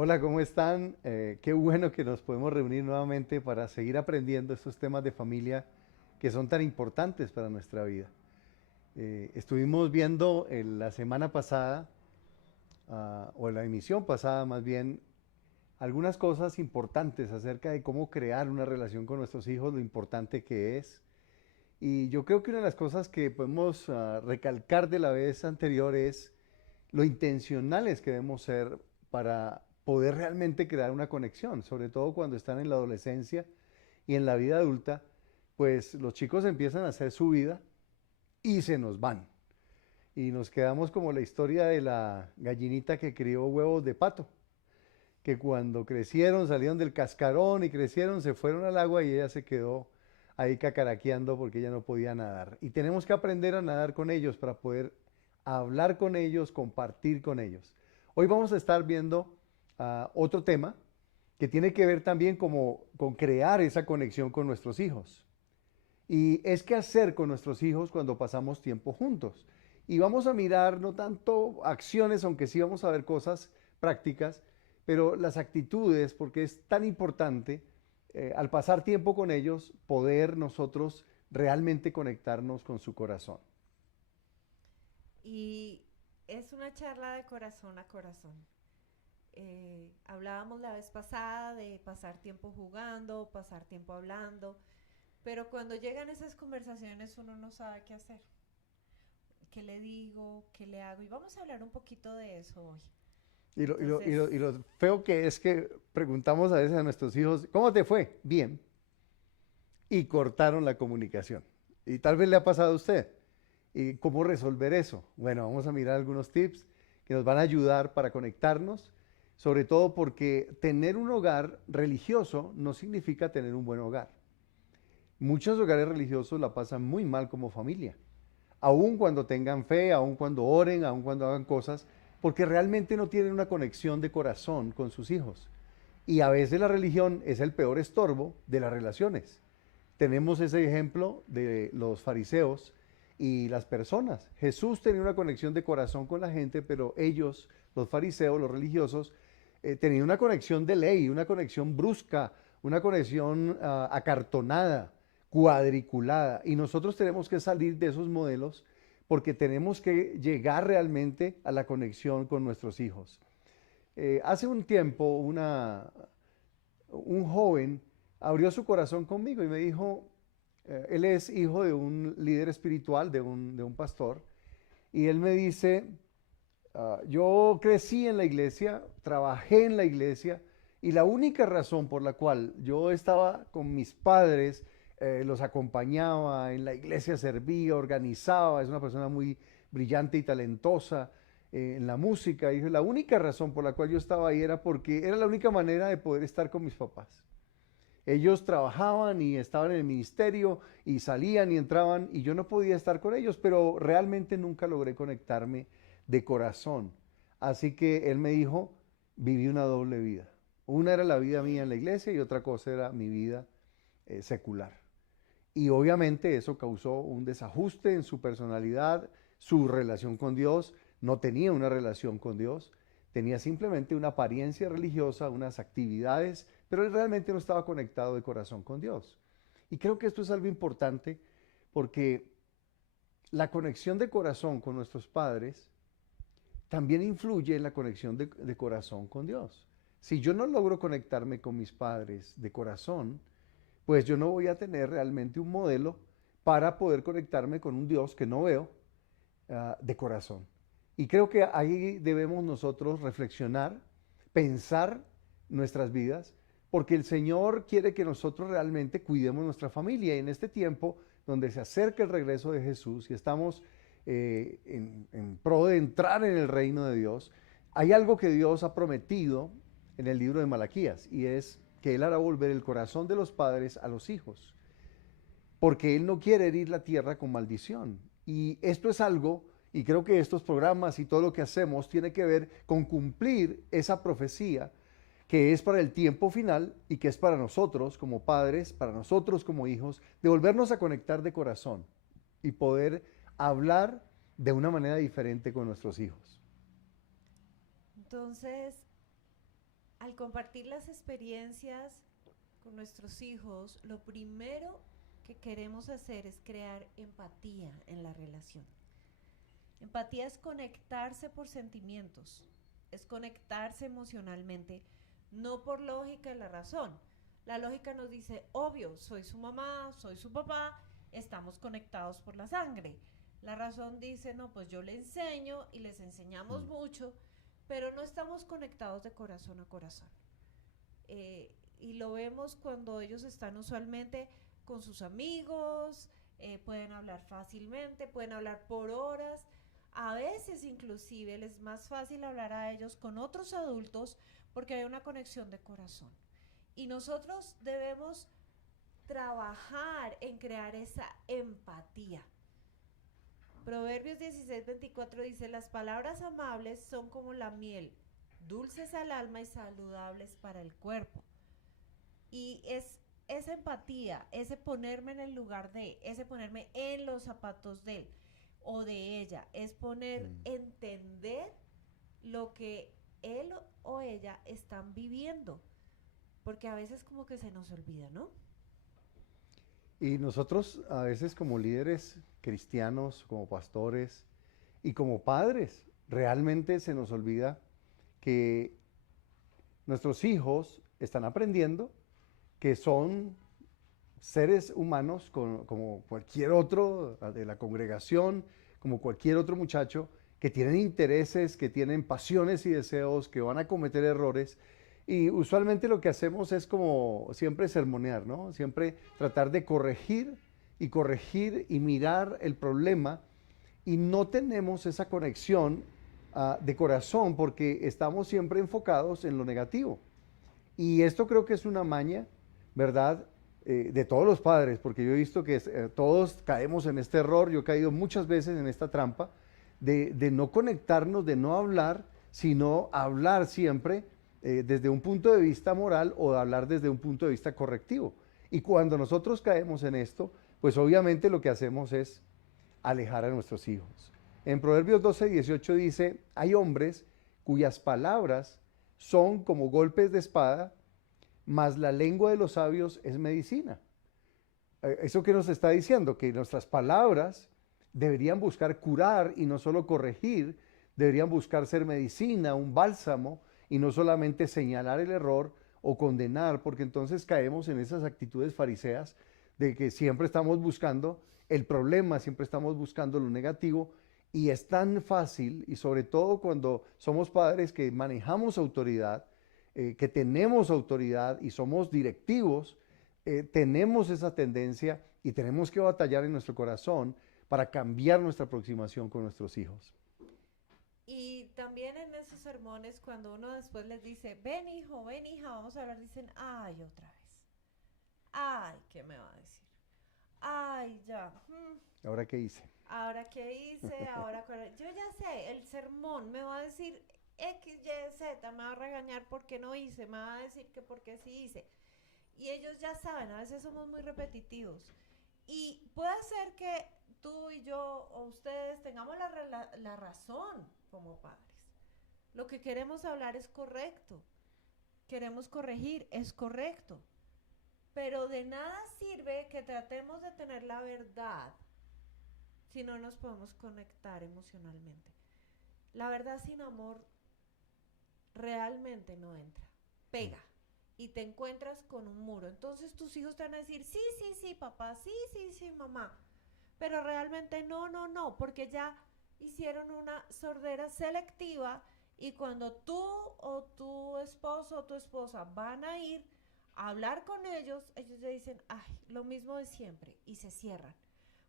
Hola, ¿cómo están? Qué bueno que nos podemos reunir nuevamente para seguir aprendiendo estos temas de familia que son tan importantes para nuestra vida. Estuvimos viendo en la semana pasada, o en la emisión pasada más bien, algunas cosas importantes acerca de cómo crear una relación con nuestros hijos, lo importante que es. Y yo creo que una de las cosas que podemos recalcar de la vez anterior es lo intencionales que debemos ser para poder realmente crear una conexión, sobre todo cuando están en la adolescencia y en la vida adulta, pues los chicos empiezan a hacer su vida y se nos van. Y nos quedamos como la historia de la gallinita que crió huevos de pato, que cuando crecieron salieron del cascarón y crecieron, se fueron al agua y ella se quedó ahí cacaraqueando porque ella no podía nadar. Y tenemos que aprender a nadar con ellos para poder hablar con ellos, compartir con ellos. Hoy vamos a estar viendo otro tema que tiene que ver también como con crear esa conexión con nuestros hijos. Y es qué hacer con nuestros hijos cuando pasamos tiempo juntos. Y vamos a mirar no tanto acciones, aunque sí vamos a ver cosas prácticas, pero las actitudes, porque es tan importante al pasar tiempo con ellos poder nosotros realmente conectarnos con su corazón. Y es una charla de corazón a corazón. Hablábamos la vez pasada de pasar tiempo jugando, pasar tiempo hablando, pero cuando llegan esas conversaciones uno no sabe qué hacer. ¿Qué le digo? ¿Qué le hago? Y vamos a hablar un poquito de eso hoy. Entonces, Y lo feo que es que preguntamos a veces a nuestros hijos, ¿cómo te fue? Bien. Y cortaron la comunicación. Y tal vez le ha pasado a usted. ¿Y cómo resolver eso? Bueno, vamos a mirar algunos tips que nos van a ayudar para conectarnos, sobre todo porque tener un hogar religioso no significa tener un buen hogar. Muchos hogares religiosos la pasan muy mal como familia, aun cuando tengan fe, aun cuando oren, aun cuando hagan cosas, porque realmente no tienen una conexión de corazón con sus hijos. Y a veces la religión es el peor estorbo de las relaciones. Tenemos ese ejemplo de los fariseos y las personas. Jesús tenía una conexión de corazón con la gente, pero ellos, los fariseos, los religiosos, tenían una conexión de ley, una conexión brusca, una conexión acartonada, cuadriculada. Y nosotros tenemos que salir de esos modelos porque tenemos que llegar realmente a la conexión con nuestros hijos. Hace un tiempo un joven abrió su corazón conmigo y me dijo, él es hijo de un líder espiritual, de un pastor, y él me dice, yo crecí en la iglesia, trabajé en la iglesia, y la única razón por la cual yo estaba con mis padres, los acompañaba, en la iglesia servía, organizaba, es una persona muy brillante y talentosa en la música, y la única razón por la cual yo estaba ahí era porque era la única manera de poder estar con mis papás. Ellos trabajaban y estaban en el ministerio y salían y entraban y yo no podía estar con ellos, pero realmente nunca logré conectarme de corazón. Así que él me dijo, viví una doble vida. Una era la vida mía en la iglesia y otra cosa era mi vida secular. Y obviamente eso causó un desajuste en su personalidad, su relación con Dios. No tenía una relación con Dios, tenía simplemente una apariencia religiosa, unas actividades, pero él realmente no estaba conectado de corazón con Dios. Y creo que esto es algo importante porque la conexión de corazón con nuestros padres también influye en la conexión de corazón con Dios. Si yo no logro conectarme con mis padres de corazón, pues yo no voy a tener realmente un modelo para poder conectarme con un Dios que no veo de corazón. Y creo que ahí debemos nosotros reflexionar, pensar nuestras vidas, porque el Señor quiere que nosotros realmente cuidemos nuestra familia. Y en este tiempo donde se acerca el regreso de Jesús y estamos en pro de entrar en el reino de Dios, hay algo que Dios ha prometido en el libro de Malaquías y es que Él hará volver el corazón de los padres a los hijos, porque Él no quiere herir la tierra con maldición. Y esto es algo, y creo que estos programas y todo lo que hacemos tiene que ver con cumplir esa profecía que es para el tiempo final y que es para nosotros como padres, para nosotros como hijos, de volvernos a conectar de corazón y poder hablar de una manera diferente con nuestros hijos. entonces al compartir las experiencias con nuestros hijos, lo primero que queremos hacer es crear empatía en la relación. Empatía es conectarse por sentimientos, es conectarse emocionalmente, no por lógica y la razón. La lógica nos dice, obvio, soy su mamá, soy su papá, estamos conectados por la sangre. La razón dice, no, pues yo le enseño y les enseñamos mucho, pero no estamos conectados de corazón a corazón. Y lo vemos cuando ellos están usualmente con sus amigos, pueden hablar fácilmente, pueden hablar por horas. A veces inclusive les es más fácil hablar a ellos con otros adultos porque hay una conexión de corazón. Y nosotros debemos trabajar en crear esa empatía. Proverbios 16:24 dice, las palabras amables son como la miel, dulces al alma y saludables para el cuerpo. Y es esa empatía, ese ponerme en el lugar de, ese ponerme en los zapatos de él o de ella, es entender lo que él o ella están viviendo, porque a veces como que se nos olvida, ¿no? Y nosotros a veces como líderes cristianos, como pastores y como padres, realmente se nos olvida que nuestros hijos están aprendiendo que son seres humanos como cualquier otro de la congregación, como cualquier otro muchacho, que tienen intereses, que tienen pasiones y deseos, que van a cometer errores. Y usualmente lo que hacemos es como siempre sermonear, ¿no? Siempre tratar de corregir y mirar el problema, y no tenemos esa conexión de corazón porque estamos siempre enfocados en lo negativo. Y esto creo que es una maña, ¿verdad? De todos los padres, porque yo he visto que todos caemos en este error. Yo he caído muchas veces en esta trampa de no conectarnos, de no hablar, sino hablar siempre desde un punto de vista moral o de hablar desde un punto de vista correctivo. Y cuando nosotros caemos en esto, pues obviamente lo que hacemos es alejar a nuestros hijos. En Proverbios 12:18 dice, hay hombres cuyas palabras son como golpes de espada, mas la lengua de los sabios es medicina. ¿Eso qué nos está diciendo? Que nuestras palabras deberían buscar curar y no solo corregir, deberían buscar ser medicina, un bálsamo, y no solamente señalar el error o condenar, porque entonces caemos en esas actitudes fariseas de que siempre estamos buscando el problema, siempre estamos buscando lo negativo, y es tan fácil, y sobre todo cuando somos padres que manejamos autoridad, que tenemos autoridad y somos directivos, tenemos esa tendencia y tenemos que batallar en nuestro corazón para cambiar nuestra aproximación con nuestros hijos. Y también en esos sermones, cuando uno después les dice, ven hijo, ven hija, vamos a hablar, dicen, ay, otra vez. Ay, ¿qué me va a decir? Ay, ya. ¿Ahora qué hice? Ahora qué hice, yo ya sé, el sermón me va a decir X, Y, Z, me va a regañar porque no hice, me va a decir que porque sí hice. Y ellos ya saben, a veces somos muy repetitivos. Y puede ser que tú y yo o ustedes tengamos la razón como padres. Lo que queremos hablar es correcto. Queremos corregir, es correcto. Pero de nada sirve que tratemos de tener la verdad si no nos podemos conectar emocionalmente. La verdad sin amor realmente no entra, pega y te encuentras con un muro. Entonces tus hijos te van a decir, sí, sí, sí, papá, sí, sí, sí, mamá. Pero realmente no, no, no, porque ya hicieron una sordera selectiva, y cuando tú o tu esposo o tu esposa van a ir a hablar con ellos, ellos le dicen, ay, lo mismo de siempre, y se cierran.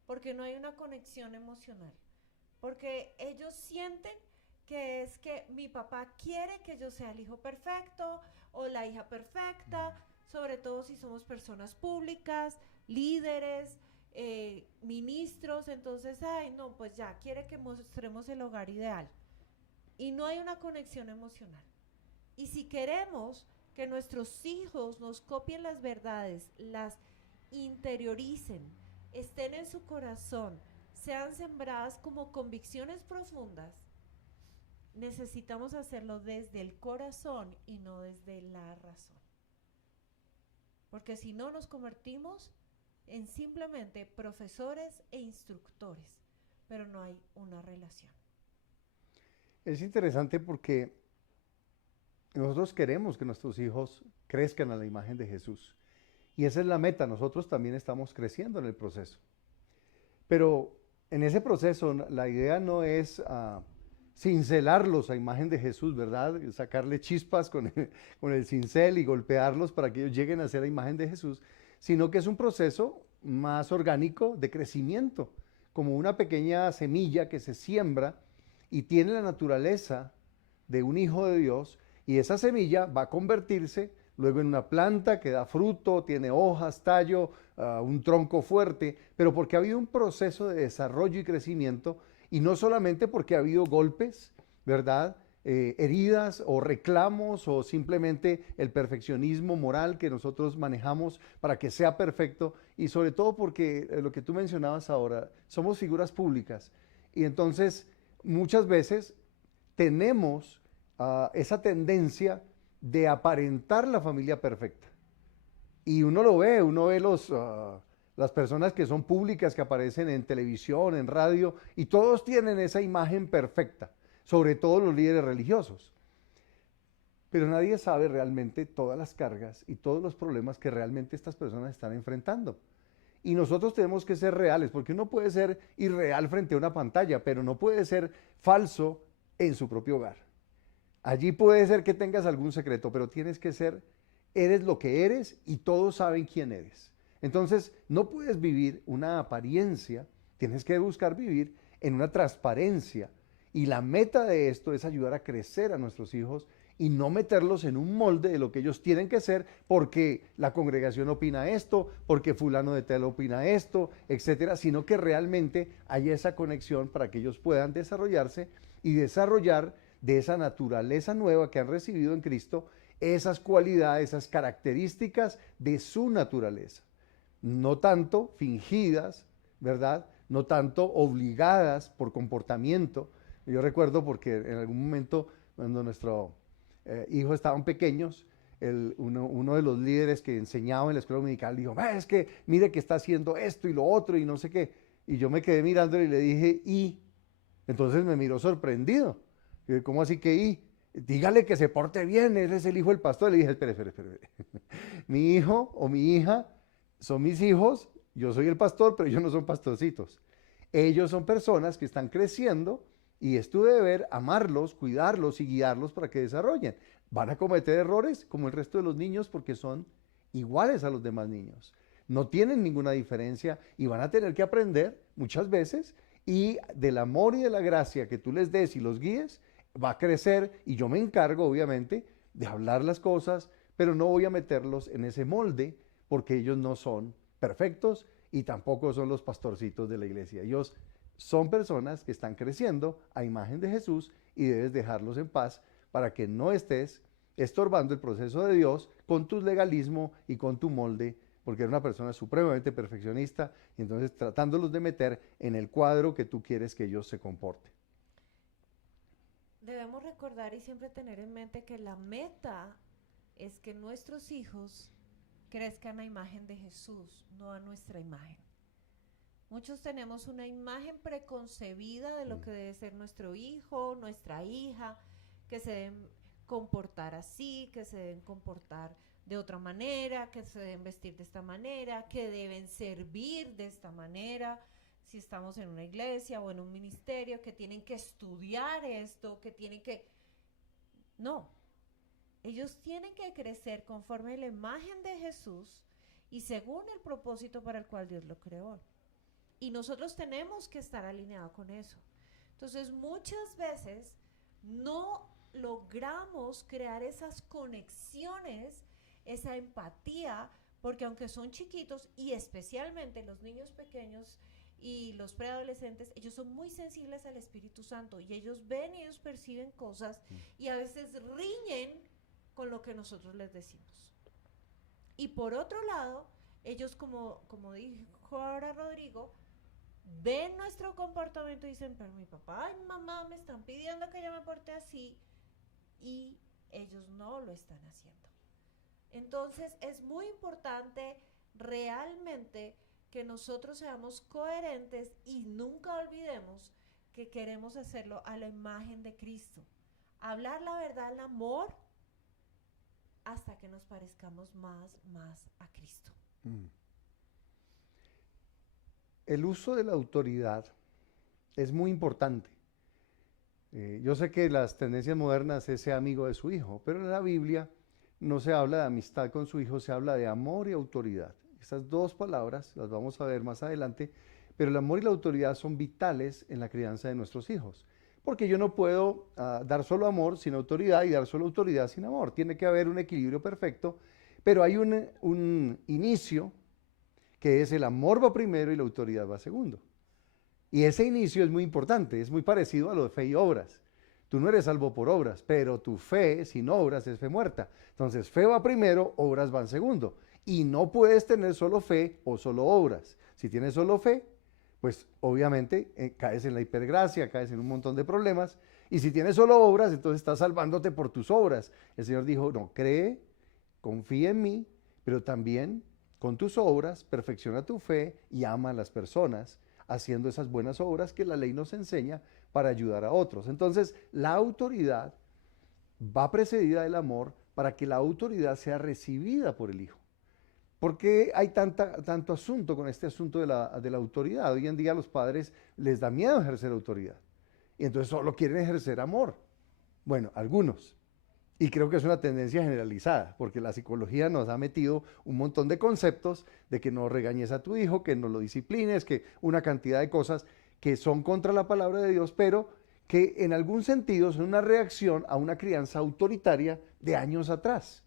Porque no hay una conexión emocional. Porque ellos sienten que es que mi papá quiere que yo sea el hijo perfecto o la hija perfecta, sobre todo si somos personas públicas, líderes, ministros. Entonces, ay, no, pues ya quiere que mostremos el hogar ideal. Y no hay una conexión emocional. Y si queremos que nuestros hijos nos copien las verdades, las interioricen, estén en su corazón, sean sembradas como convicciones profundas, necesitamos hacerlo desde el corazón y no desde la razón. Porque si no nos convertimos en simplemente profesores e instructores, pero no hay una relación. Es interesante porque nosotros queremos que nuestros hijos crezcan a la imagen de Jesús. Y esa es la meta. Nosotros también estamos creciendo en el proceso. Pero en ese proceso la idea no es cincelarlos a imagen de Jesús, ¿verdad? Sacarle chispas con el cincel y golpearlos para que ellos lleguen a ser la imagen de Jesús, sino que es un proceso más orgánico de crecimiento, como una pequeña semilla que se siembra y tiene la naturaleza de un hijo de Dios, y esa semilla va a convertirse luego en una planta que da fruto, tiene hojas, tallo, un tronco fuerte, pero porque ha habido un proceso de desarrollo y crecimiento, y no solamente porque ha habido golpes, ¿verdad? Heridas o reclamos o simplemente el perfeccionismo moral que nosotros manejamos para que sea perfecto, y sobre todo porque lo que tú mencionabas ahora, somos figuras públicas, y entonces muchas veces tenemos esa tendencia de aparentar la familia perfecta. Y uno ve las personas que son públicas, que aparecen en televisión, en radio, y todos tienen esa imagen perfecta, sobre todo los líderes religiosos. Pero nadie sabe realmente todas las cargas y todos los problemas que realmente estas personas están enfrentando. Y nosotros tenemos que ser reales, porque uno puede ser irreal frente a una pantalla, pero no puede ser falso en su propio hogar. Allí puede ser que tengas algún secreto, pero tienes que ser, eres lo que eres y todos saben quién eres. Entonces, no puedes vivir una apariencia, tienes que buscar vivir en una transparencia. Y la meta de esto es ayudar a crecer a nuestros hijos y no meterlos en un molde de lo que ellos tienen que ser porque la congregación opina esto, porque fulano de tal opina esto, etcétera, sino que realmente haya esa conexión para que ellos puedan desarrollarse y desarrollar de esa naturaleza nueva que han recibido en Cristo, esas cualidades, esas características de su naturaleza. No tanto fingidas, ¿verdad? No tanto obligadas por comportamiento. Yo recuerdo porque en algún momento, cuando nuestros hijos estaban pequeños, uno de los líderes que enseñaba en la escuela dominical dijo, es que mire que está haciendo esto y lo otro y no sé qué. Y yo me quedé mirándole y le dije, ¿y? Entonces me miró sorprendido. ¿Cómo así que y? Dígale que se porte bien, él es el hijo del pastor. Le dije, espere. Mi hijo o mi hija son mis hijos, yo soy el pastor, pero ellos no son pastorcitos. Ellos son personas que están creciendo y es tu deber amarlos, cuidarlos y guiarlos para que desarrollen. Van a cometer errores como el resto de los niños porque son iguales a los demás niños. No tienen ninguna diferencia y van a tener que aprender muchas veces, y del amor y de la gracia que tú les des y los guíes, va a crecer, y yo me encargo obviamente de hablar las cosas, pero no voy a meterlos en ese molde porque ellos no son perfectos y tampoco son los pastorcitos de la iglesia. Ellos son personas que están creciendo a imagen de Jesús y debes dejarlos en paz para que no estés estorbando el proceso de Dios con tu legalismo y con tu molde, porque eres una persona supremamente perfeccionista y entonces tratándolos de meter en el cuadro que tú quieres que ellos se comporten. Debemos recordar y siempre tener en mente que la meta es que nuestros hijos crezcan a imagen de Jesús, no a nuestra imagen. Muchos tenemos una imagen preconcebida de lo que debe ser nuestro hijo, nuestra hija, que se deben comportar así, que se deben comportar de otra manera, que se deben vestir de esta manera, que deben servir de esta manera. Si estamos en una iglesia o en un ministerio, que tienen que estudiar esto, que tienen que... No, ellos tienen que crecer conforme a la imagen de Jesús y según el propósito para el cual Dios lo creó. Y nosotros tenemos que estar alineados con eso. Entonces, muchas veces no logramos crear esas conexiones, esa empatía, porque aunque son chiquitos, y especialmente los niños pequeños y los preadolescentes, ellos son muy sensibles al Espíritu Santo y ellos ven y ellos perciben cosas y a veces riñen con lo que nosotros les decimos. Y por otro lado, ellos como dijo ahora Rodrigo, ven nuestro comportamiento y dicen, pero mi papá y mi mamá me están pidiendo que yo me porte así y ellos no lo están haciendo. Entonces es muy importante realmente que nosotros seamos coherentes y nunca olvidemos que queremos hacerlo a la imagen de Cristo. Hablar la verdad, el amor, hasta que nos parezcamos más a Cristo. El uso de la autoridad es muy importante. Yo sé que las tendencias modernas es ser amigo de su hijo, pero en la Biblia no se habla de amistad con su hijo, se habla de amor y autoridad. Estas dos palabras las vamos a ver más adelante, pero el amor y la autoridad son vitales en la crianza de nuestros hijos. Porque yo no puedo dar solo amor sin autoridad y dar solo autoridad sin amor. Tiene que haber un equilibrio perfecto, pero hay un inicio que es el amor va primero y la autoridad va segundo. Y ese inicio es muy importante, es muy parecido a lo de fe y obras. Tú no eres salvo por obras, pero tu fe sin obras es fe muerta. Entonces, fe va primero, obras van segundo. Y no puedes tener solo fe o solo obras. Si tienes solo fe, pues obviamente caes en la hipergracia, caes en un montón de problemas. Y si tienes solo obras, entonces estás salvándote por tus obras. El Señor dijo, no, cree, confía en mí, pero también con tus obras perfecciona tu fe y ama a las personas, haciendo esas buenas obras que la ley nos enseña para ayudar a otros. Entonces, la autoridad va precedida del amor para que la autoridad sea recibida por el hijo. ¿Por qué hay tanto asunto con este asunto de la autoridad? Hoy en día a los padres les da miedo ejercer autoridad y entonces solo quieren ejercer amor. Bueno, algunos. Y creo que es una tendencia generalizada, porque la psicología nos ha metido un montón de conceptos de que no regañes a tu hijo, que no lo disciplines, que una cantidad de cosas que son contra la palabra de Dios, pero que en algún sentido son una reacción a una crianza autoritaria de años atrás.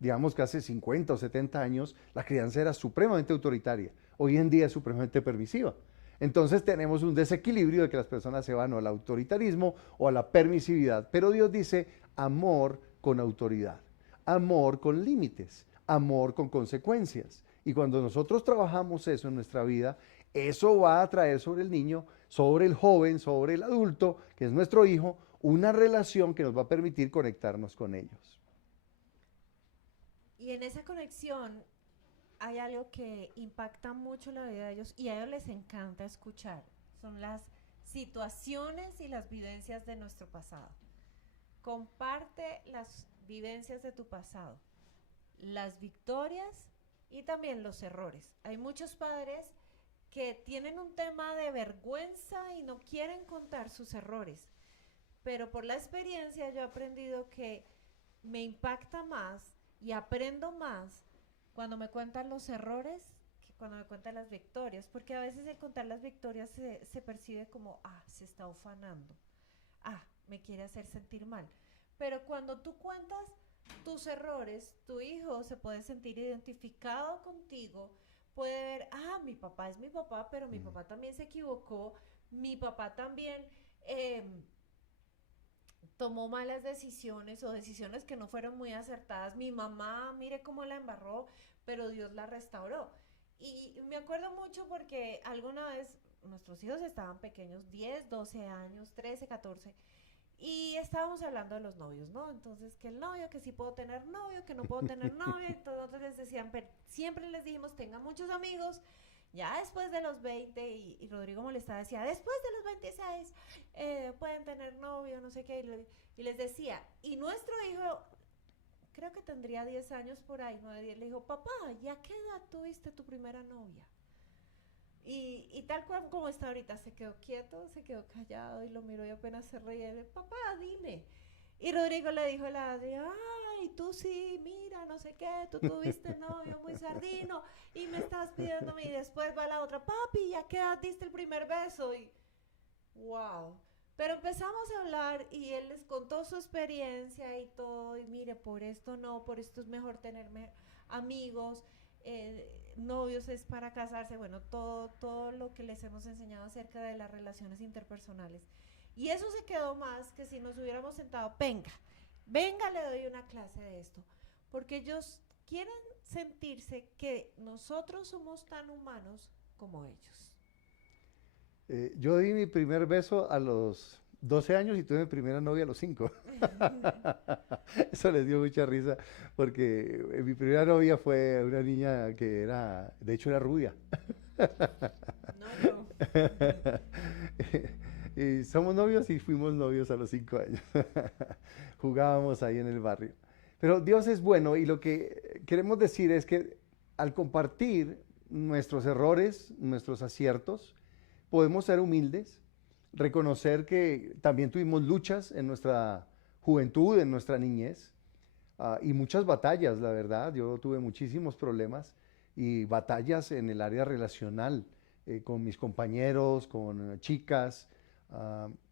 Digamos que hace 50 o 70 años la crianza era supremamente autoritaria, hoy en día es supremamente permisiva. Entonces tenemos un desequilibrio de que las personas se van o al autoritarismo o a la permisividad, pero Dios dice amor con autoridad, amor con límites, amor con consecuencias. Y cuando nosotros trabajamos eso en nuestra vida, eso va a traer sobre el niño, sobre el joven, sobre el adulto, que es nuestro hijo, una relación que nos va a permitir conectarnos con ellos. Y en esa conexión hay algo que impacta mucho la vida de ellos y a ellos les encanta escuchar. Son las situaciones y las vivencias de nuestro pasado. Comparte las vivencias de tu pasado, las victorias y también los errores. Hay muchos padres que tienen un tema de vergüenza y no quieren contar sus errores, pero por la experiencia yo he aprendido que me impacta más y aprendo más cuando me cuentan los errores que cuando me cuentan las victorias, porque a veces el contar las victorias se percibe como, se está ufanando, me quiere hacer sentir mal. Pero cuando tú cuentas tus errores, tu hijo se puede sentir identificado contigo, puede ver, mi papá es mi papá, pero mi papá también se equivocó, mi papá también tomó malas decisiones o decisiones que no fueron muy acertadas, mi mamá, mire cómo la embarró, pero Dios la restauró. Y me acuerdo mucho porque alguna vez nuestros hijos estaban pequeños, 10, 12 años, 13, 14, y estábamos hablando de los novios, ¿no? Entonces, que el novio, que sí puedo tener novio, que no puedo tener novio. Entonces les decían, pero siempre les dijimos, tengan muchos amigos. Ya después de los 20, y Rodrigo molestaba, decía, después de los 26, pueden tener novio, no sé qué. Y les decía, y nuestro hijo, creo que tendría 10 años por ahí, 9, 10, le dijo, papá, ¿ya qué edad tuviste tu primera novia? Y tal cual como está ahorita, se quedó quieto, se quedó callado y lo miró y apenas se reía. Y le, papá, dime. Y Rodrigo le dijo ay, tú sí, mira, no sé qué, tú tuviste novio muy sardino y me estás pidiéndome. Y después va la otra, papi, ¿ya qué edad diste el primer beso? Y wow. Pero empezamos a hablar y él les contó su experiencia y todo. Y mire, por esto no, por esto es mejor tenerme amigos. Novios es para casarse, bueno, todo lo que les hemos enseñado acerca de las relaciones interpersonales. Y eso se quedó más que si nos hubiéramos sentado, venga, le doy una clase de esto, porque ellos quieren sentirse que nosotros somos tan humanos como ellos. Yo di mi primer beso a los 12 años y tuve mi primera novia a los 5. Eso les dio mucha risa porque mi primera novia fue una niña que era, de hecho era rubia. No yo. Y somos novios y fuimos novios a los 5 años. Jugábamos ahí en el barrio. Pero Dios es bueno y lo que queremos decir es que al compartir nuestros errores, nuestros aciertos, podemos ser humildes, reconocer que también tuvimos luchas en nuestra juventud, en nuestra niñez, y muchas batallas, la verdad. Yo tuve muchísimos problemas y batallas en el área relacional, con mis compañeros, con chicas,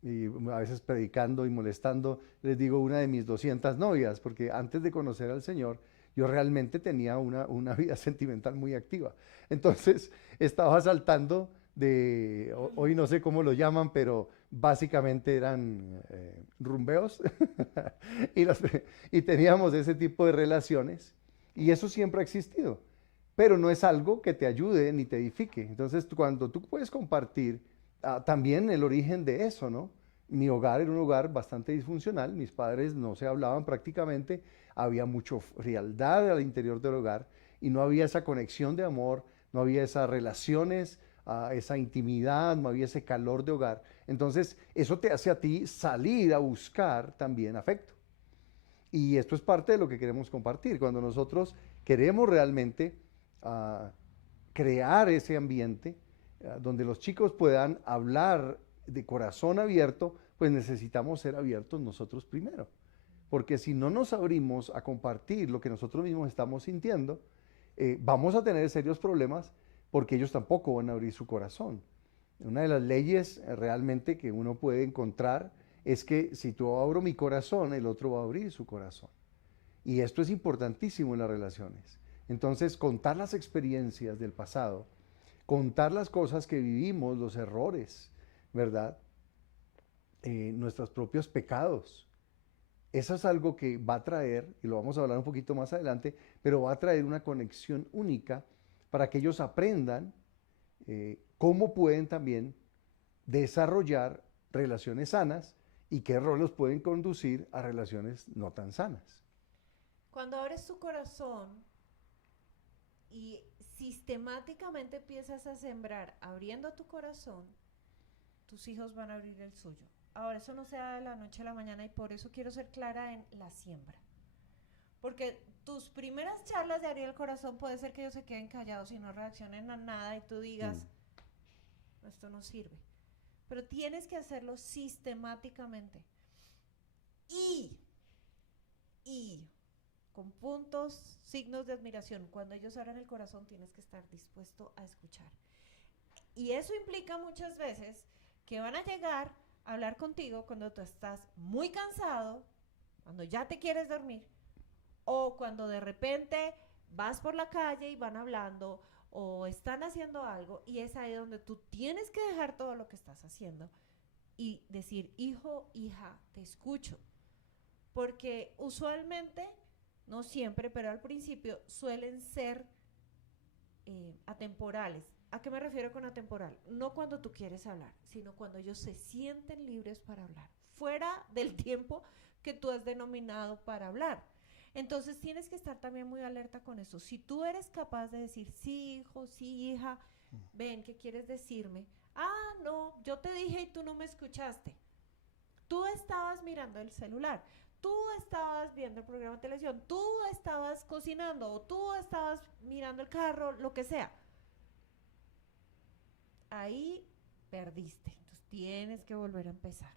y a veces predicando y molestando. Les digo, una de mis 200 novias, porque antes de conocer al Señor, yo realmente tenía una vida sentimental muy activa. Entonces, estaba saltando de, hoy no sé cómo lo llaman, pero básicamente eran rumbeos y, y teníamos ese tipo de relaciones y eso siempre ha existido, pero no es algo que te ayude ni te edifique. Entonces, cuando tú puedes compartir también el origen de eso, ¿no? Mi hogar era un hogar bastante disfuncional, mis padres no se hablaban prácticamente, había mucha frialdad al interior del hogar y no había esa conexión de amor, no había esas relaciones, esa intimidad, no había ese calor de hogar. Entonces, eso te hace a ti salir a buscar también afecto. Y esto es parte de lo que queremos compartir. Cuando nosotros queremos realmente uh, crear ese ambiente donde los chicos puedan hablar de corazón abierto, pues necesitamos ser abiertos nosotros primero. Porque si no nos abrimos a compartir lo que nosotros mismos estamos sintiendo, vamos a tener serios problemas porque ellos tampoco van a abrir su corazón. Una de las leyes realmente que uno puede encontrar es que si tú abro mi corazón, el otro va a abrir su corazón. Y esto es importantísimo en las relaciones. Entonces, contar las experiencias del pasado, contar las cosas que vivimos, los errores, ¿verdad? Nuestros propios pecados. Eso es algo que va a traer, y lo vamos a hablar un poquito más adelante, pero va a traer una conexión única para que ellos aprendan cómo pueden también desarrollar relaciones sanas y qué roles pueden conducir a relaciones no tan sanas. Cuando abres tu corazón y sistemáticamente empiezas a sembrar abriendo tu corazón, tus hijos van a abrir el suyo. Ahora, eso no se da de la noche a la mañana y por eso quiero ser clara en la siembra. Porque tus primeras charlas de abrir el corazón puede ser que ellos se queden callados y no reaccionen a nada y tú digas, esto no sirve. Pero tienes que hacerlo sistemáticamente. Y con puntos, signos de admiración. Cuando ellos abran el corazón tienes que estar dispuesto a escuchar. Y eso implica muchas veces que van a llegar a hablar contigo cuando tú estás muy cansado, cuando ya te quieres dormir, o cuando de repente vas por la calle y van hablando o están haciendo algo y es ahí donde tú tienes que dejar todo lo que estás haciendo y decir, hijo, hija, te escucho. Porque usualmente, no siempre, pero al principio suelen ser atemporales. ¿A qué me refiero con atemporal? No cuando tú quieres hablar, sino cuando ellos se sienten libres para hablar, fuera del tiempo que tú has denominado para hablar. Entonces tienes que estar también muy alerta con eso. Si tú eres capaz de decir, sí, hijo, sí, hija, ven, ¿qué quieres decirme? Ah, no, yo te dije y tú no me escuchaste. Tú estabas mirando el celular, tú estabas viendo el programa de televisión, tú estabas cocinando o tú estabas mirando el carro, lo que sea. Ahí perdiste, entonces tienes que volver a empezar.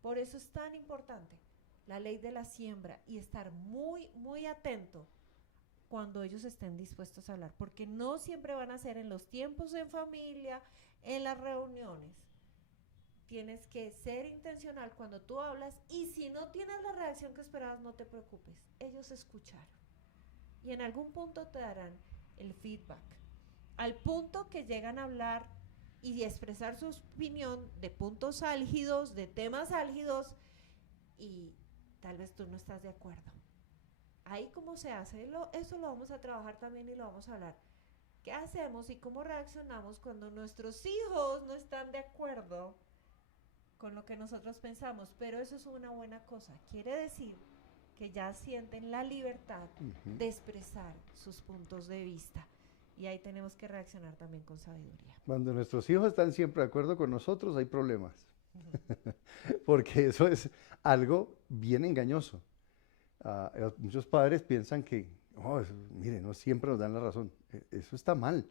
Por eso es tan importante la ley de la siembra y estar muy, muy atento cuando ellos estén dispuestos a hablar, porque no siempre van a ser en los tiempos en familia, en las reuniones. Tienes que ser intencional cuando tú hablas y si no tienes la reacción que esperabas, no te preocupes. Ellos escucharon y en algún punto te darán el feedback. Al punto que llegan a hablar y expresar su opinión de puntos álgidos, de temas álgidos y tal vez tú no estás de acuerdo. Ahí cómo se hace, eso lo vamos a trabajar también y lo vamos a hablar. ¿Qué hacemos y cómo reaccionamos cuando nuestros hijos no están de acuerdo con lo que nosotros pensamos? Pero eso es una buena cosa. Quiere decir que ya sienten la libertad Ujú. de expresar sus puntos de vista. Y ahí tenemos que reaccionar también con sabiduría. Cuando nuestros hijos están siempre de acuerdo con nosotros, hay problemas, porque eso es algo bien engañoso. Muchos padres piensan que, oh, mire, no siempre nos dan la razón. Eso está mal,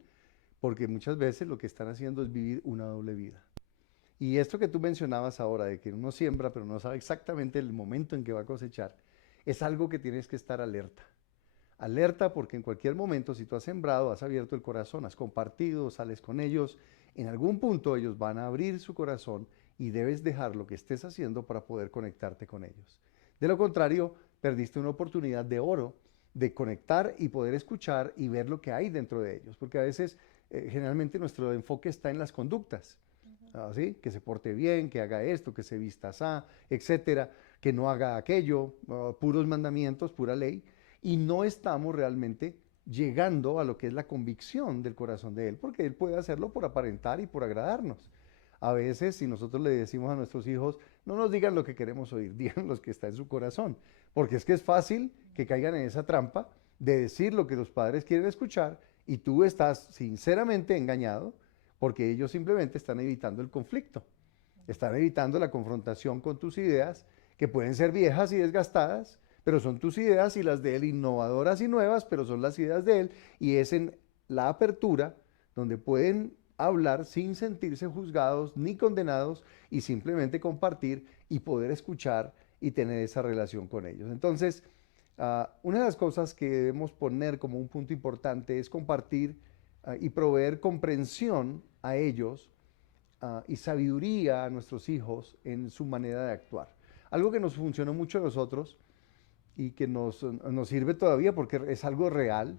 porque muchas veces lo que están haciendo es vivir una doble vida. Y esto que tú mencionabas ahora, de que uno siembra, pero no sabe exactamente el momento en que va a cosechar, es algo que tienes que estar alerta. Alerta porque en cualquier momento, si tú has sembrado, has abierto el corazón, has compartido, sales con ellos, en algún punto ellos van a abrir su corazón y debes dejar lo que estés haciendo para poder conectarte con ellos. De lo contrario, perdiste una oportunidad de oro de conectar y poder escuchar y ver lo que hay dentro de ellos, porque a veces, generalmente nuestro enfoque está en las conductas. ¿Sí? Que se porte bien, que haga esto, que se vista así, etcétera, que no haga aquello, puros mandamientos, pura ley, y no estamos realmente llegando a lo que es la convicción del corazón de Él, porque Él puede hacerlo por aparentar y por agradarnos. A veces, si nosotros le decimos a nuestros hijos, no nos digan lo que queremos oír, digan lo que está en su corazón, porque es que es fácil que caigan en esa trampa de decir lo que los padres quieren escuchar y tú estás sinceramente engañado porque ellos simplemente están evitando el conflicto, están evitando la confrontación con tus ideas, que pueden ser viejas y desgastadas, pero son tus ideas y las de él innovadoras y nuevas, pero son las ideas de él, y es en la apertura donde pueden hablar sin sentirse juzgados ni condenados y simplemente compartir y poder escuchar y tener esa relación con ellos. Entonces, una de las cosas que debemos poner como un punto importante es compartir y proveer comprensión a ellos y sabiduría a nuestros hijos en su manera de actuar. Algo que nos funcionó mucho a nosotros y que nos sirve todavía porque es algo real,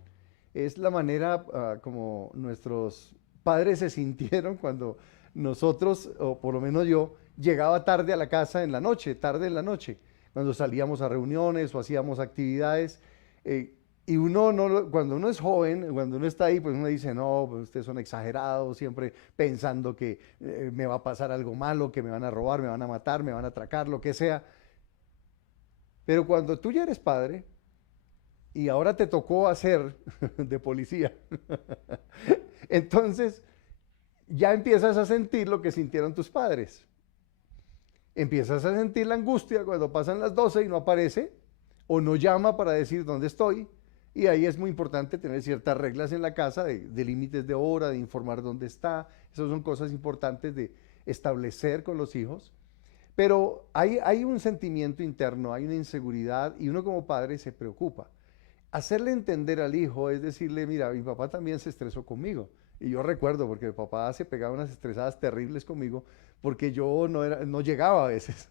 es la manera como nuestros padres se sintieron cuando nosotros, o por lo menos yo, llegaba tarde a la casa en la noche, tarde en la noche, cuando salíamos a reuniones o hacíamos actividades. Y uno no, cuando uno es joven, cuando uno está ahí, pues uno dice, no, pues ustedes son exagerados, siempre pensando que me va a pasar algo malo, que me van a robar, me van a matar, me van a atracar, lo que sea. Pero cuando tú ya eres padre y ahora te tocó hacer de policía, entonces ya empiezas a sentir lo que sintieron tus padres. Empiezas a sentir la angustia cuando pasan las 12 y no aparece, o no llama para decir dónde estoy. Y ahí es muy importante tener ciertas reglas en la casa de límites de hora, de informar dónde está. Esas son cosas importantes de establecer con los hijos. Pero hay un sentimiento interno, hay una inseguridad y uno como padre se preocupa. Hacerle entender al hijo es decirle, mira, mi papá también se estresó conmigo. Y yo recuerdo, porque mi papá se pegaba unas estresadas terribles conmigo, porque yo no llegaba a veces.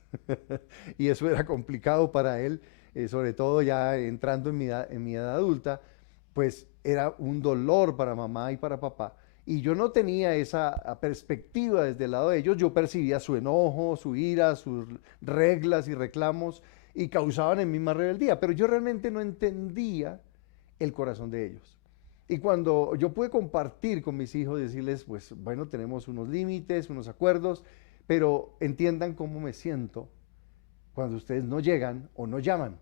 Y eso era complicado para él, sobre todo ya entrando en mi edad adulta, pues era un dolor para mamá y para papá. Y yo no tenía esa perspectiva desde el lado de ellos, yo percibía su enojo, su ira, sus reglas y reclamos, y causaban en mí más rebeldía, pero yo realmente no entendía el corazón de ellos. Y cuando yo pude compartir con mis hijos, decirles, pues bueno, tenemos unos límites, unos acuerdos, pero entiendan cómo me siento cuando ustedes no llegan o no llaman,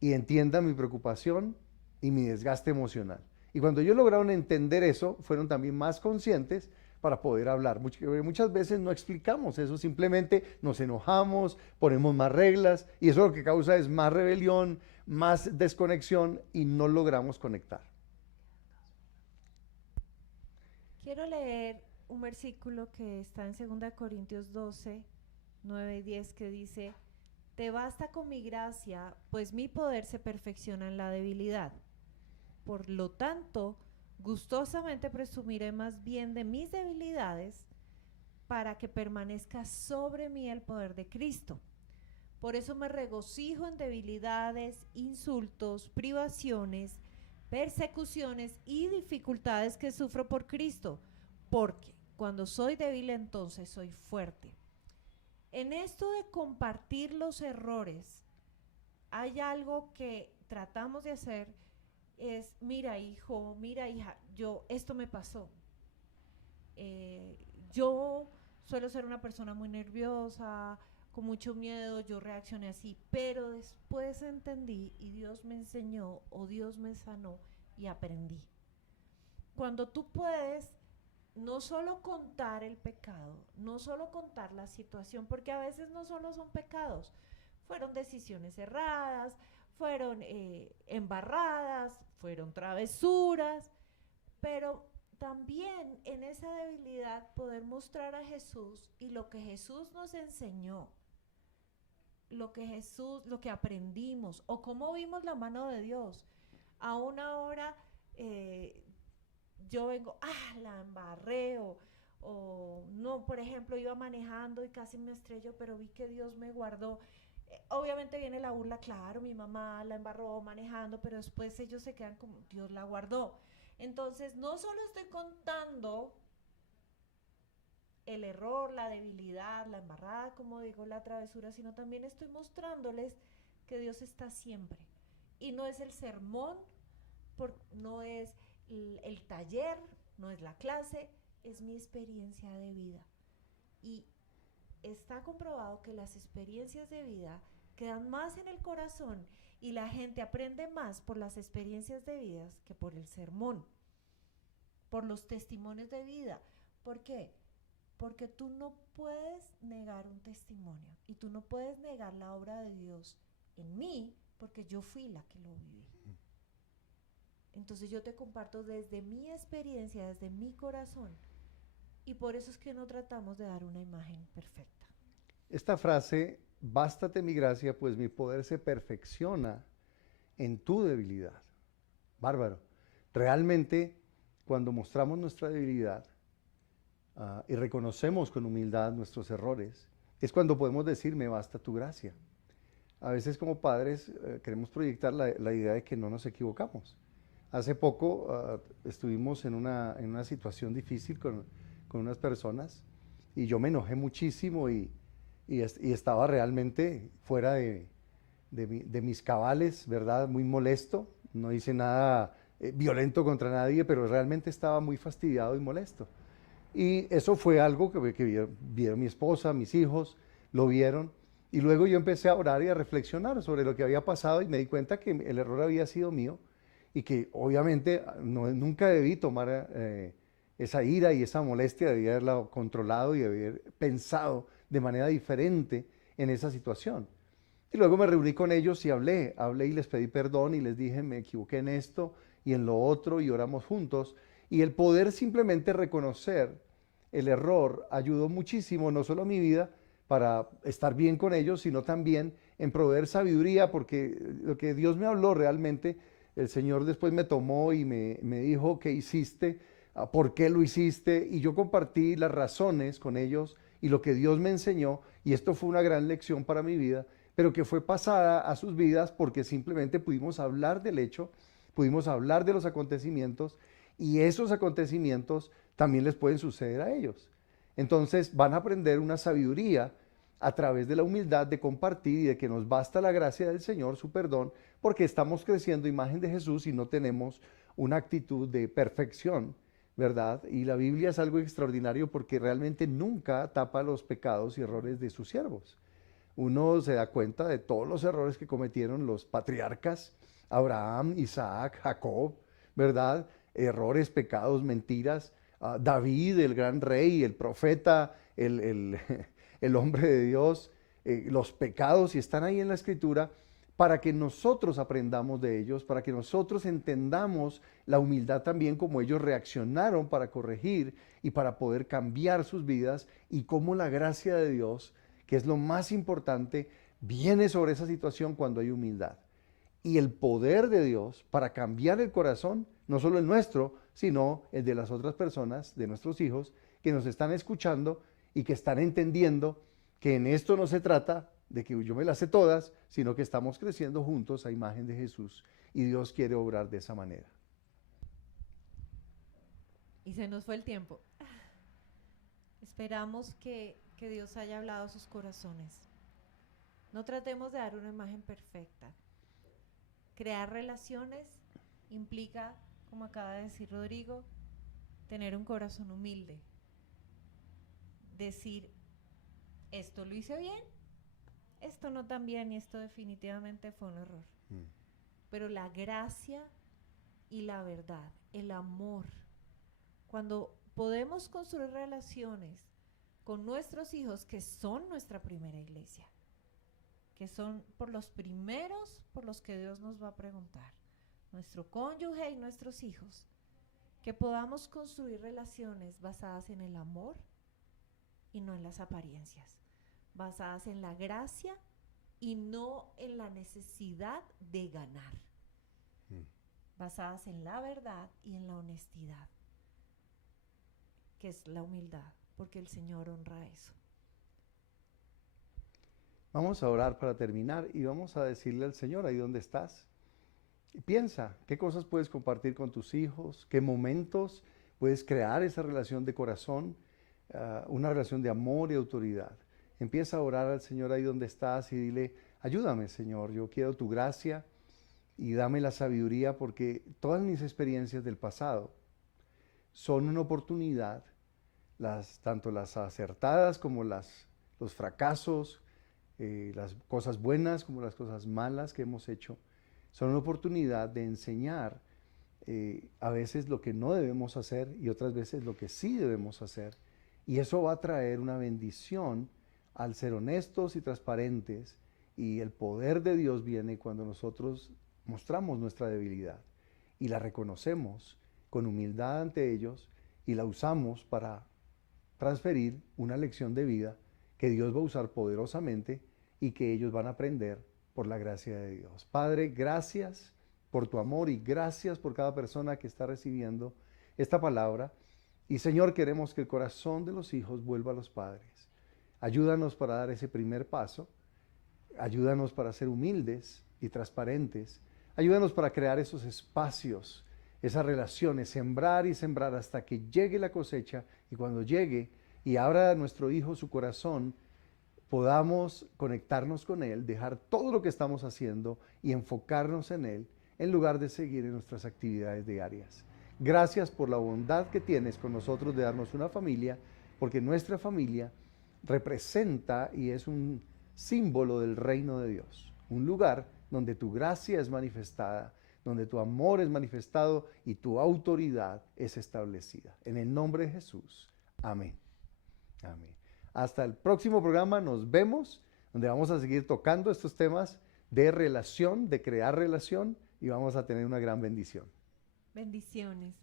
y entiendan mi preocupación y mi desgaste emocional. Y cuando ellos lograron entender eso, fueron también más conscientes para poder hablar. Muchas veces no explicamos eso, simplemente nos enojamos, ponemos más reglas y eso lo que causa es más rebelión, más desconexión y no logramos conectar. Quiero leer un versículo que está en 2 Corintios 12, 9 y 10 que dice, te basta con mi gracia, pues mi poder se perfecciona en la debilidad. Por lo tanto, gustosamente presumiré más bien de mis debilidades para que permanezca sobre mí el poder de Cristo. Por eso me regocijo en debilidades, insultos, privaciones, persecuciones y dificultades que sufro por Cristo, porque cuando soy débil entonces soy fuerte. En esto de compartir los errores, hay algo que tratamos de hacer es, mira hijo, mira hija, esto me pasó. Eh, yo suelo ser una persona muy nerviosa, con mucho miedo, yo reaccioné así, pero después entendí y Dios me enseñó o Dios me sanó y aprendí. Cuando tú puedes no solo contar el pecado, no solo contar la situación, porque a veces no solo son pecados, fueron decisiones erradas, fueron embarradas, fueron travesuras, pero también en esa debilidad poder mostrar a Jesús y lo que Jesús nos enseñó, lo que aprendimos o cómo vimos la mano de Dios. Aún ahora eh, yo vengo, la embarré o no, por ejemplo, iba manejando y casi me estrello, pero vi que Dios me guardó. Obviamente viene la burla, claro, mi mamá la embarró manejando, pero después ellos se quedan como, Dios la guardó. Entonces, no solo estoy contando el error, la debilidad, la embarrada, como digo, la travesura, sino también estoy mostrándoles que Dios está siempre. Y no es el sermón, no es el taller, no es la clase, es mi experiencia de vida. Y está comprobado que las experiencias de vida quedan más en el corazón y la gente aprende más por las experiencias de vida que por el sermón, por los testimonios de vida. ¿Por qué? Porque tú no puedes negar un testimonio y tú no puedes negar la obra de Dios en mí porque yo fui la que lo viví. Entonces yo te comparto desde mi experiencia, desde mi corazón, y por eso es que no tratamos de dar una imagen perfecta. Esta frase, bástate mi gracia, pues mi poder se perfecciona en tu debilidad. Bárbaro. Realmente, cuando mostramos nuestra debilidad y reconocemos con humildad nuestros errores, es cuando podemos decir, me basta tu gracia. A veces como padres queremos proyectar la idea de que no nos equivocamos. Hace poco estuvimos en una situación difícil con unas personas y yo me enojé muchísimo y estaba realmente fuera de mis cabales, ¿verdad? Muy molesto. No hice nada violento contra nadie, pero realmente estaba muy fastidiado y molesto. Y eso fue algo que vieron mi esposa, mis hijos, lo vieron. Y luego yo empecé a orar y a reflexionar sobre lo que había pasado y me di cuenta que el error había sido mío y que obviamente nunca debí tomar esa ira y esa molestia, debí haberla controlado y haber pensado de manera diferente en esa situación. Y luego me reuní con ellos y hablé y les pedí perdón y les dije, me equivoqué en esto y en lo otro y oramos juntos. Y el poder simplemente reconocer el error ayudó muchísimo, no solo a mi vida, para estar bien con ellos, sino también en proveer sabiduría, porque lo que Dios me habló realmente, el Señor después me tomó y me dijo, ¿qué hiciste? ¿Por qué lo hiciste? Y yo compartí las razones con ellos y lo que Dios me enseñó, y esto fue una gran lección para mi vida, pero que fue pasada a sus vidas porque simplemente pudimos hablar del hecho, pudimos hablar de los acontecimientos, y esos acontecimientos también les pueden suceder a ellos. Entonces van a aprender una sabiduría a través de la humildad de compartir y de que nos basta la gracia del Señor, su perdón, porque estamos creciendo imagen de Jesús y no tenemos una actitud de perfección, ¿verdad? Y la Biblia es algo extraordinario porque realmente nunca tapa los pecados y errores de sus siervos. Uno se da cuenta de todos los errores que cometieron los patriarcas, Abraham, Isaac, Jacob, ¿verdad? Errores, pecados, mentiras. David, el gran rey, el profeta, el hombre de Dios, los pecados, y están ahí en la Escritura para que nosotros aprendamos de ellos, para que nosotros entendamos la humildad también, como ellos reaccionaron para corregir y para poder cambiar sus vidas, y cómo la gracia de Dios, que es lo más importante, viene sobre esa situación cuando hay humildad. Y el poder de Dios para cambiar el corazón, no solo el nuestro, sino el de las otras personas, de nuestros hijos, que nos están escuchando y que están entendiendo que en esto no se trata de que yo me las sé todas, sino que estamos creciendo juntos a imagen de Jesús, y Dios quiere obrar de esa manera. Y se nos fue el tiempo. Esperamos que Dios haya hablado a sus corazones. No tratemos de dar una imagen perfecta. Crear relaciones implica, como acaba de decir Rodrigo, tener un corazón humilde. Decir, esto lo hice bien, esto no tan bien y esto definitivamente fue un error. Pero la gracia y la verdad, el amor, cuando podemos construir relaciones con nuestros hijos, que son nuestra primera iglesia, que son por los primeros por los que Dios nos va a preguntar, nuestro cónyuge y nuestros hijos, que podamos construir relaciones basadas en el amor y no en las apariencias, basadas en la gracia y no en la necesidad de ganar, basadas en la verdad y en la honestidad, que es la humildad, porque el Señor honra eso. Vamos a orar para terminar y vamos a decirle al Señor ahí donde estás. Y piensa, ¿qué cosas puedes compartir con tus hijos? ¿Qué momentos puedes crear esa relación de corazón? Una relación de amor y autoridad. Empieza a orar al Señor ahí donde estás y dile, ayúdame Señor, yo quiero tu gracia y dame la sabiduría porque todas mis experiencias del pasado son una oportunidad, tanto las acertadas como los fracasos, las cosas buenas como las cosas malas que hemos hecho, son una oportunidad de enseñar a veces lo que no debemos hacer y otras veces lo que sí debemos hacer. Y eso va a traer una bendición al ser honestos y transparentes, y el poder de Dios viene cuando nosotros mostramos nuestra debilidad y la reconocemos con humildad ante ellos y la usamos para transferir una lección de vida que Dios va a usar poderosamente y que ellos van a aprender por la gracia de Dios. Padre, gracias por tu amor y gracias por cada persona que está recibiendo esta palabra. Y Señor, queremos que el corazón de los hijos vuelva a los padres. Ayúdanos para dar ese primer paso. Ayúdanos para ser humildes y transparentes. Ayúdanos para crear esos espacios, esas relaciones, sembrar y sembrar hasta que llegue la cosecha, y cuando llegue y abra a nuestro hijo su corazón, podamos conectarnos con él, dejar todo lo que estamos haciendo y enfocarnos en él en lugar de seguir en nuestras actividades diarias. Gracias por la bondad que tienes con nosotros de darnos una familia, porque nuestra familia representa y es un símbolo del reino de Dios, un lugar donde tu gracia es manifestada, donde tu amor es manifestado y tu autoridad es establecida. En el nombre de Jesús. Amén. Amén. Hasta el próximo programa, nos vemos, donde vamos a seguir tocando estos temas de relación, de crear relación, y vamos a tener una gran bendición. Bendiciones.